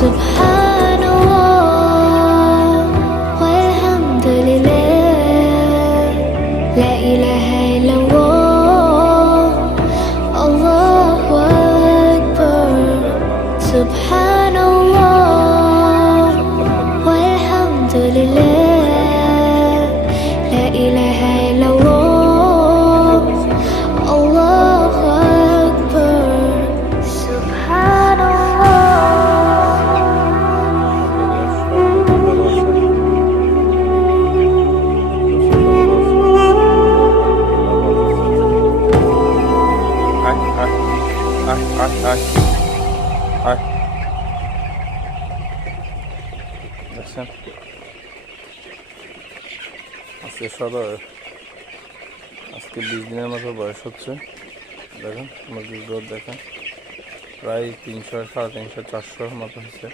Subhanallah walhamdulillah, la ilaha illallah, Allahu akbar. Subhanallah walhamdulillah, la ilaha illallah, Allahu akbar. দেখছেন আজকে আজকে 20 দিনের মতো বয়স হচ্ছে। দেখেন মুরগির গ্রোথ দেখেন, প্রায় 300, 350, 400 মতো হচ্ছে।